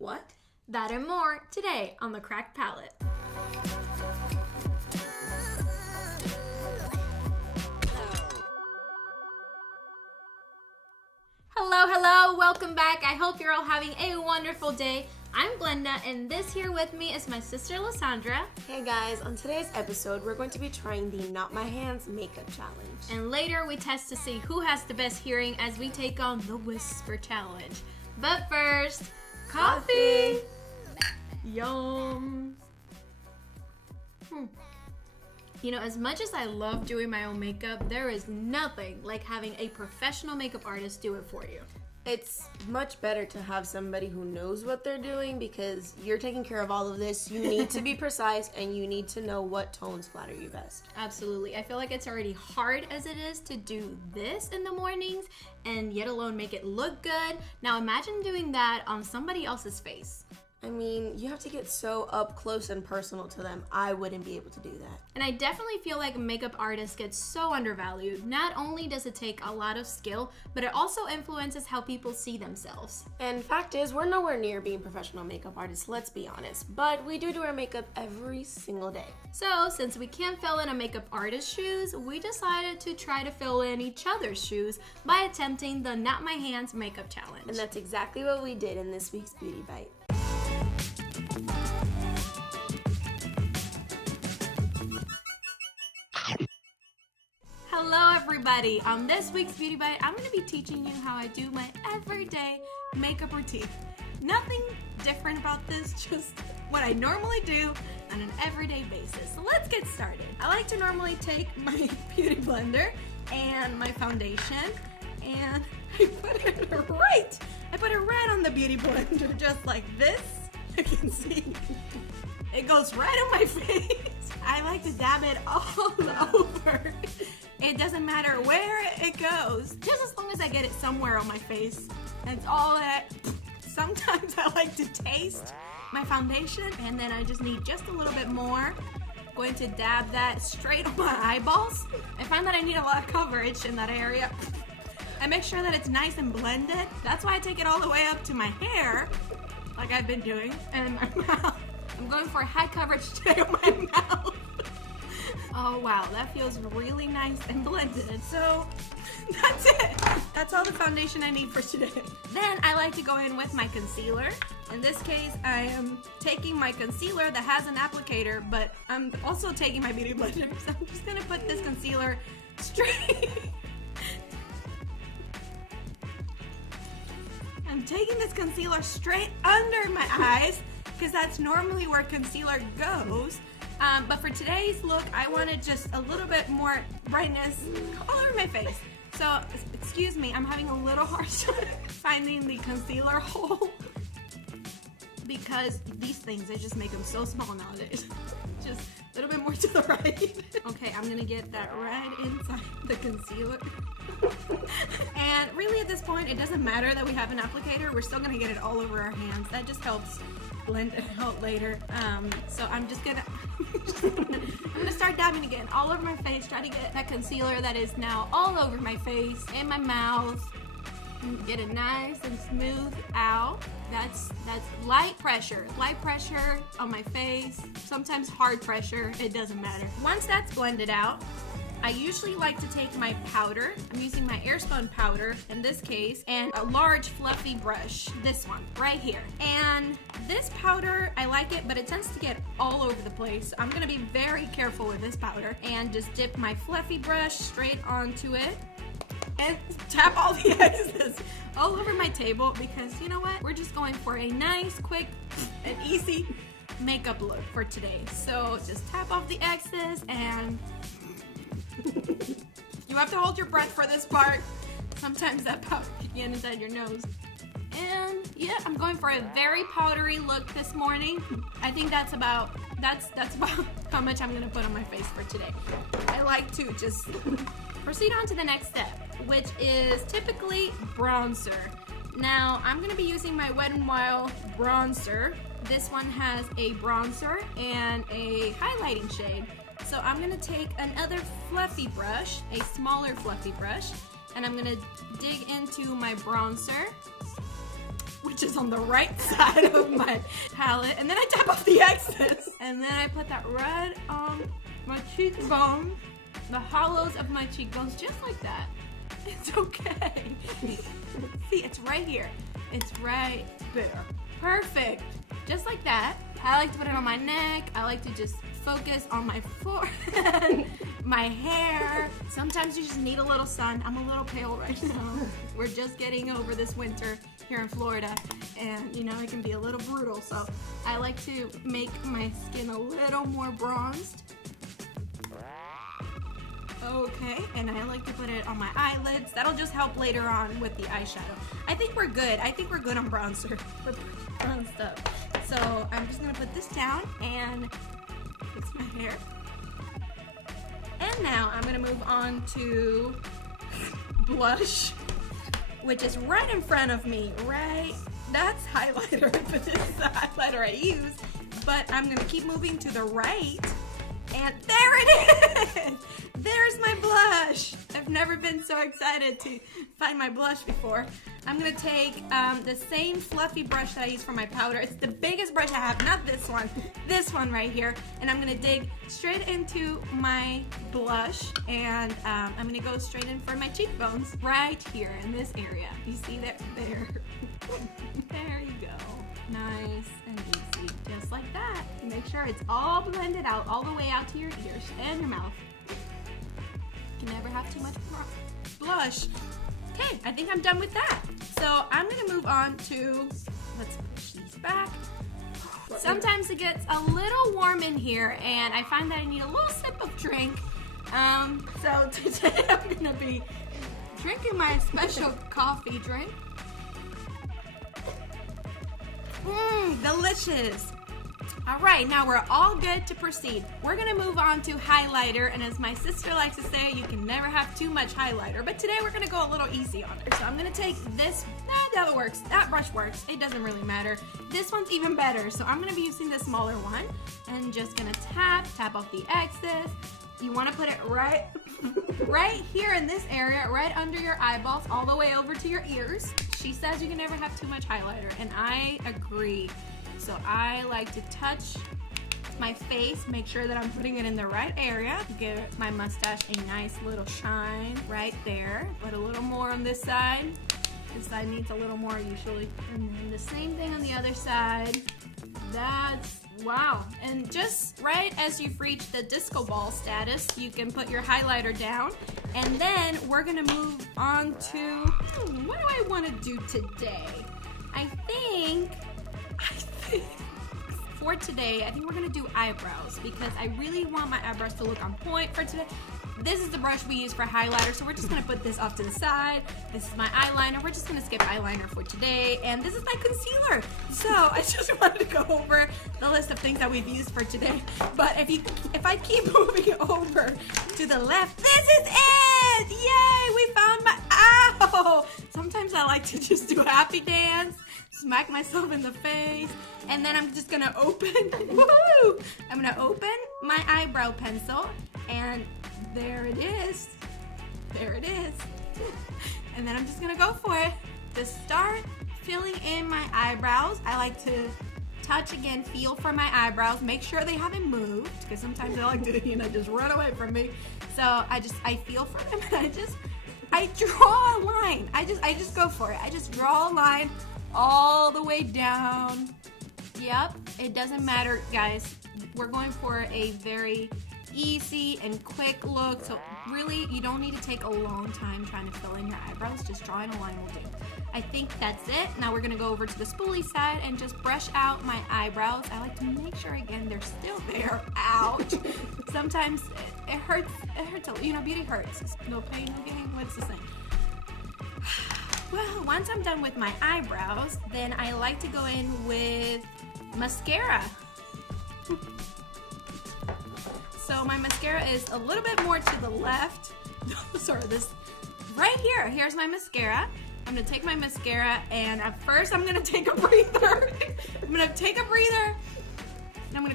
What? That and more today on The Cracked Palette. Hello, welcome back. I hope you're all having a wonderful day. I'm Glenda, and this here with me is my sister, Lysandra. Hey guys, on today's episode, we're going to be trying the Not My Hands makeup challenge. And later, we test to see who has the best hearing as we take on the Whisper Challenge. But first, coffee! Yum! You know, as much as I love doing my own makeup, there is nothing like having a professional makeup artist do it for you. It's much better to have somebody who knows what they're doing because you're taking care of all of this. You need to be precise and you need to know what tones flatter you best. Absolutely. I feel like it's already hard as it is to do this in the mornings and yet alone make it look good. Now imagine doing that on somebody else's face. I mean, you have to get so up close and personal to them. I wouldn't be able to do that. And I definitely feel like makeup artists get so undervalued. Not only does it take a lot of skill, but it also influences how people see themselves. And fact is, we're nowhere near being professional makeup artists, let's be honest. But we do our makeup every single day. So, since we can't fill in a makeup artist's shoes, we decided to try to fill in each other's shoes by attempting the Not My Hands makeup challenge. And that's exactly what we did in this week's Beauty Bite. Hello everybody! On this week's Beauty Bite, I'm going to be teaching you how I do my everyday makeup routine. Nothing different about this, just what I normally do on an everyday basis. So let's get started. I like to normally take my beauty blender and my foundation and I put it right on the beauty blender just like this. You can see it goes right on my face. I like to dab it all over. It doesn't matter where it goes, just as long as I get it somewhere on my face. That's all that. Sometimes I like to taste my foundation and then I just need just a little bit more. I'm going to dab that straight on my eyeballs. I find that I need a lot of coverage in that area. I make sure that it's nice and blended. That's why I take it all the way up to my hair, like I've been doing, and my mouth. I'm going for a high coverage today on my mouth. Oh wow, that feels really nice and blended. So that's it. That's all the foundation I need for today. Then I like to go in with my concealer. In this case, I am taking my concealer that has an applicator, but I'm also taking my beauty blender. So I'm just gonna put this concealer straight. I'm taking this concealer straight under my eyes because that's normally where concealer goes. But for today's look, I wanted just a little bit more brightness all over my face. So, excuse me, I'm having a little hard time finding the concealer hole because these things, they just make them so small nowadays. Just a little bit more to the right. Okay, I'm gonna get that right inside the concealer. And really at this point, it doesn't matter that we have an applicator. We're still gonna get it all over our hands. That just helps blend it out later. So I'm just gonna I'm gonna start dabbing again all over my face, try to get that concealer that is now all over my face and my mouth. Get it nice and smooth out. That's light pressure on my face, sometimes hard pressure, it doesn't matter. Once that's blended out, I usually like to take my powder. I'm using my Airspun powder in this case, and a large fluffy brush, this one right here. And this powder, I like it, but it tends to get all over the place. So I'm gonna be very careful with this powder and just dip my fluffy brush straight onto it and tap all the excess all over my table because you know what? We're just going for a nice, quick, and easy makeup look for today. So just tap off the excess and you have to hold your breath for this part. Sometimes that powder can get inside your nose. And yeah, I'm going for a very powdery look this morning. I think that's about how much I'm gonna put on my face for today. I like to just proceed on to the next step, which is typically bronzer. Now, I'm gonna be using my Wet n Wild bronzer. This one has a bronzer and a highlighting shade. So I'm gonna take another fluffy brush, a smaller fluffy brush, and I'm gonna dig into my bronzer, which which is on the right side of my palette. And then I tap off the excess. And then I put that red on my cheekbone, the hollows of my cheekbones, just like that. It's okay. See, it's right here. It's right there. Perfect. Just like that. I like to put it on my neck. I like to just focus on my forehead, my hair. Sometimes you just need a little sun. I'm a little pale right now. We're just getting over this winter here in Florida, and you know, it can be a little brutal. So I like to make my skin a little more bronzed. Okay, and I like to put it on my eyelids. That'll just help later on with the eyeshadow. I think we're good. I think we're good on bronzer. We're pretty bronzed up. So I'm just gonna put this down and fix my hair. And now I'm gonna move on to blush, which is right in front of me, right? That's highlighter, but this is the highlighter I use. But I'm gonna keep moving to the right, and there it is! There's my blush! I've never been so excited to find my blush before. I'm gonna take the same fluffy brush that I use for my powder. It's the biggest brush I have, not this one right here. And I'm gonna dig straight into my blush, and I'm gonna go straight in for my cheekbones, right here in this area. You see that? There. There you go. Nice and easy, just like that. Make sure it's all blended out, all the way out to your ears and your mouth. You can never have too much blush. Okay, I think I'm done with that. So I'm gonna move on to, let's push these back. Sometimes it gets a little warm in here, and I find that I need a little sip of drink. So today I'm gonna be drinking my special coffee drink. Delicious. All right, now we're all good to proceed. We're gonna move on to highlighter, and as my sister likes to say, you can never have too much highlighter, but today we're gonna go a little easy on her. So I'm gonna take this, that works, that brush works, it doesn't really matter. This one's even better, so I'm gonna be using the smaller one, and just gonna tap off the excess. You wanna put it right here in this area, right under your eyeballs, all the way over to your ears. She says you can never have too much highlighter, and I agree. So I like to touch my face, make sure that I'm putting it in the right area. Give my mustache a nice little shine right there. Put a little more on this side. This side needs a little more usually. And then the same thing on the other side. That's, wow. And just right as you've reached the disco ball status, you can put your highlighter down. And then we're gonna move on to, what do I wanna do today? I think for today, I think we're gonna do eyebrows, because I really want my eyebrows to look on point for today. This is the brush we use for highlighter, so we're just gonna put this off to the side. This is my eyeliner. We're just gonna skip eyeliner for today, and this is my concealer. So I just wanted to go over the list of things that we've used for today. But if I keep moving over to the left, this is it! Yay! We found my ow! Sometimes I like to just do a happy dance, smack myself in the face, and then I'm just gonna open. Woo! I'm gonna open my eyebrow pencil, and there it is. There it is. And then I'm just gonna go for it. To start filling in my eyebrows, I like to touch again, feel for my eyebrows, make sure they haven't moved, because sometimes they like to, just run away from me. So I feel for them, and I draw a line. I just go for it. I just draw a line all the way down. Yep, it doesn't matter, guys. We're going for a very easy and quick look, so really you don't need to take a long time trying to fill in your eyebrows. Just drawing a line will do. I think that's it. Now we're gonna go over to the spoolie side and just brush out my eyebrows. I like to make sure again they're still there. Ouch. Sometimes it hurts a, beauty hurts. No pain, no gain. What's the saying? Well, once I'm done with my eyebrows, then I like to go in with mascara. So my mascara is a little bit more to the left. Sorry, this right here. Here's my mascara. I'm gonna take my mascara, and at first I'm gonna take a breather. I'm gonna take a breather, and I'm gonna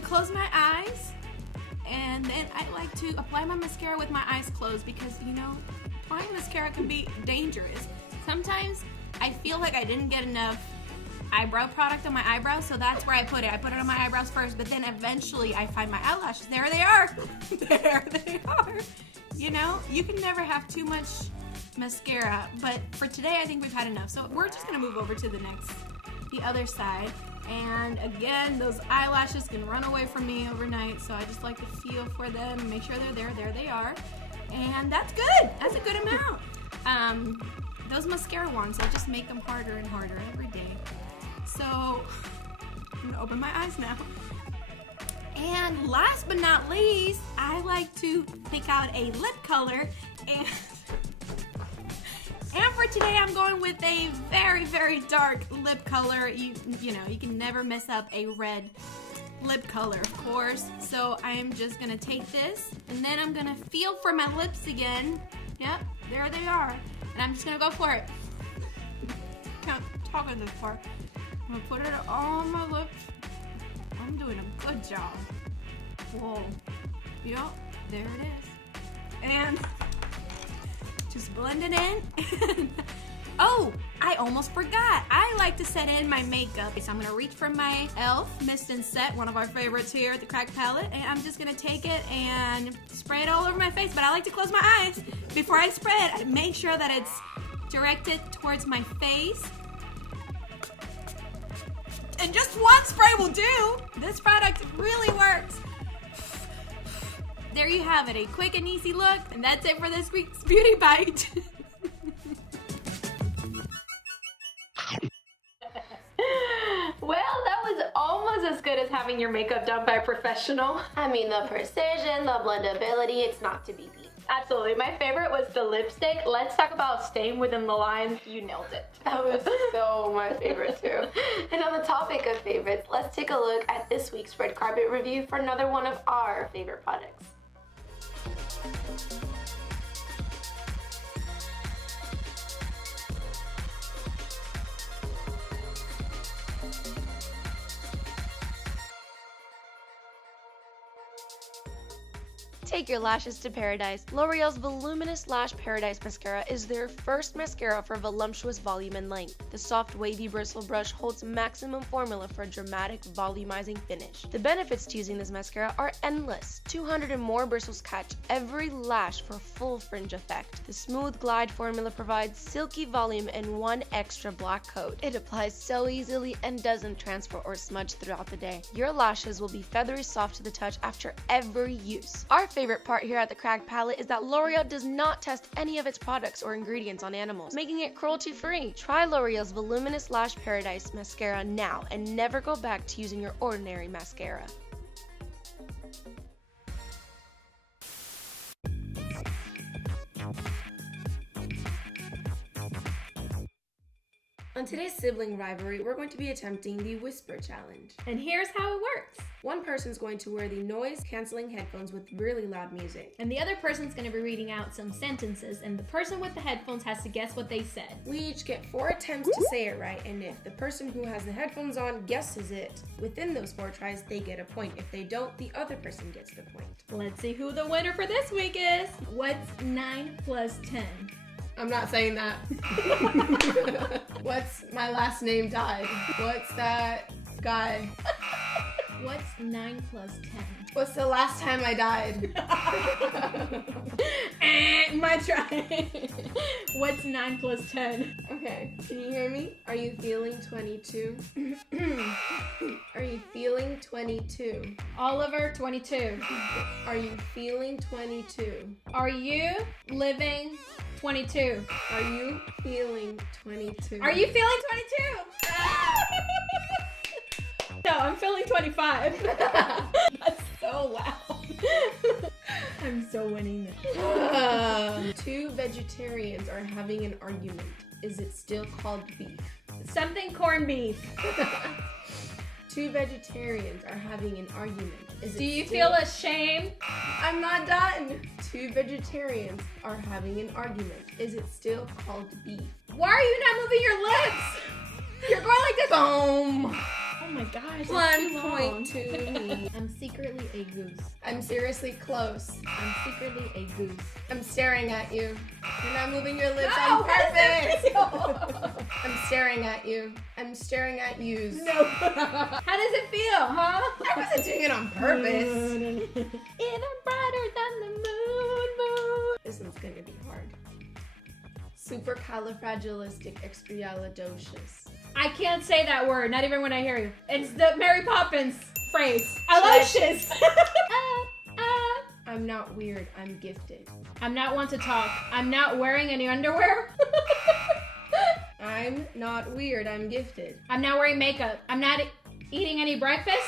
close my eyes, and then I like to apply my mascara with my eyes closed, because applying mascara can be dangerous. Sometimes I feel like I didn't get enough eyebrow product on my eyebrows, so that's where I put it. I put it on my eyebrows first, but then eventually I find my eyelashes. There they are. There they are. You know, you can never have too much mascara, but for today I think we've had enough. So we're just gonna move over to the other side. And again, those eyelashes can run away from me overnight, so I just like to feel for them and make sure they're there. There they are. And that's good. That's a good amount. Those mascara wands, I just make them harder and harder every day. So I'm gonna open my eyes now. And last but not least, I like to pick out a lip color, and for today I'm going with a very, very dark lip color. You know, you can never mess up a red lip color, of course. So I am just gonna take this, and then I'm gonna feel for my lips again. Yep, there they are. And I'm just gonna go for it. Can't talk at this part. I'm gonna put it on my lips. I'm doing a good job. Whoa. Yep, there it is. And just blend it in. Oh, I almost forgot. I like to set in my makeup. So I'm gonna reach for my e.l.f. Mist and Set, one of our favorites here at the Cracked Palette, and I'm just gonna take it and spray it all over my face. But I like to close my eyes before I spray it. I make sure that it's directed towards my face. And just one spray will do. This product really works. There you have it, a quick and easy look, and that's it for this week's Beauty Bite. Well, that was almost as good as having your makeup done by a professional. I mean, the precision, the blendability, it's not to be beat. Absolutely. My favorite was the lipstick. Let's talk about staying within the lines. You nailed it. That was so my favorite too. And on the topic of favorites, let's take a look at this week's red carpet review for another one of our favorite products. Take your lashes to paradise. L'Oreal's Voluminous Lash Paradise Mascara is their first mascara for voluptuous volume and length. The soft, wavy bristle brush holds maximum formula for a dramatic, volumizing finish. The benefits to using this mascara are endless. 200 and more bristles catch every lash for full fringe effect. The smooth glide formula provides silky volume and one extra black coat. It applies so easily and doesn't transfer or smudge throughout the day. Your lashes will be feathery soft to the touch after every use. Our favorite part here at the Cracked Palette is that L'Oreal does not test any of its products or ingredients on animals, making it cruelty-free. Try L'Oreal's Voluminous Lash Paradise Mascara now and never go back to using your ordinary mascara. On today's sibling rivalry, we're going to be attempting the Whisper Challenge. And here's how it works. One person's going to wear the noise-canceling headphones with really loud music. And the other person's going to be reading out some sentences, and the person with the headphones has to guess what they said. We each get 4 attempts to say it right, and if the person who has the headphones on guesses it within those 4 tries, they get a point. If they don't, the other person gets the point. Let's see who the winner for this week is. What's 9 plus 10? I'm not saying that. What's my last name died? What's that guy? What's 9 plus 10? What's the last time I died? My try. What's 9 plus 10? Okay, can you hear me? Are you feeling 22? Are you feeling 22? Oliver, 22. Are you feeling 22? Are you living 22? Are you feeling 22? Are you feeling 22? No, I'm feeling 25. That's so loud. I'm so winning this. 2 vegetarians are having an argument. Is it still called beef? Something corned beef. 2 vegetarians are having an argument. Do you feel ashamed? I'm not done. 2 vegetarians are having an argument. Is it still called beef? Why are you not moving your lips? You're going like this. Boom. Oh my my gosh. 1 point to me. I'm secretly a goose. I'm seriously close. I'm secretly a goose. I'm staring at you. You're not moving your lips No, on purpose. I'm staring at you. I'm staring at yous. No. How does it feel, huh? I wasn't doing it on purpose. Even brighter than the moon. This one's gonna be hard. Supercalifragilisticexpialidocious. I can't say that word, not even when I hear you. It's the Mary Poppins phrase. Alocious. I'm not weird, I'm gifted. I'm not one to talk. I'm not wearing any underwear. I'm not weird, I'm gifted. I'm not wearing makeup. I'm not eating any breakfast.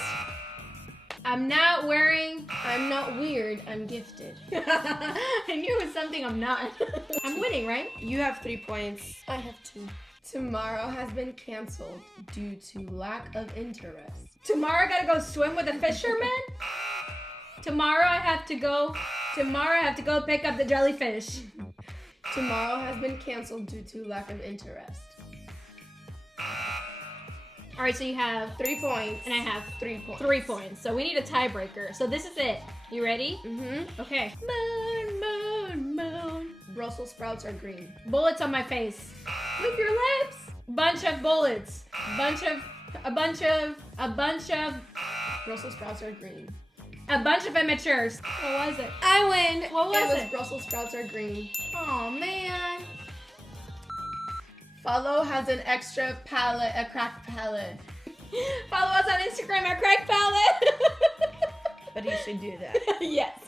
I'm not wearing... I'm not weird, I'm gifted. I knew it was something I'm not. I'm winning, right? You have 3 points. I have 2. Tomorrow has been canceled due to lack of interest. Tomorrow I gotta go swim with a fisherman? Tomorrow I have to go pick up the jellyfish. Tomorrow has been canceled due to lack of interest. All right, so you have 3 points. and I have 3 points. 3 points. So we need a tiebreaker. So this is it. You ready? Mm-hmm. Okay. Moon, moon, moon. Brussels sprouts are green. Bullets on my face. With your lips. Bunch of bullets. A bunch of Brussels sprouts are green. A bunch of amateurs. What was it? I win. What was It it? was Brussels sprouts are green. Oh man. Follow has an extra palette, a cracked palette. Follow us on Instagram at Crack Palette. But you should do that. Yes.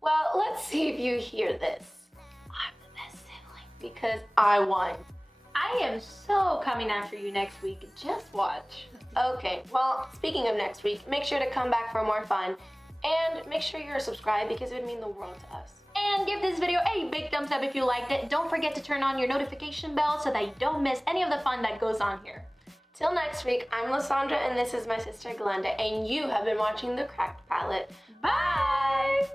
Well, let's see if you hear this. I'm the best sibling because I won. I am so coming after you next week. Just watch. Okay, well, speaking of next week, make sure to come back for more fun. And make sure you're subscribed because it would mean the world to us. And give this video a big thumbs up if you liked it. Don't forget to turn on your notification bell so that you don't miss any of the fun that goes on here. Till next week, I'm Lysandra and this is my sister Glenda, and you have been watching The Cracked Palette. Bye!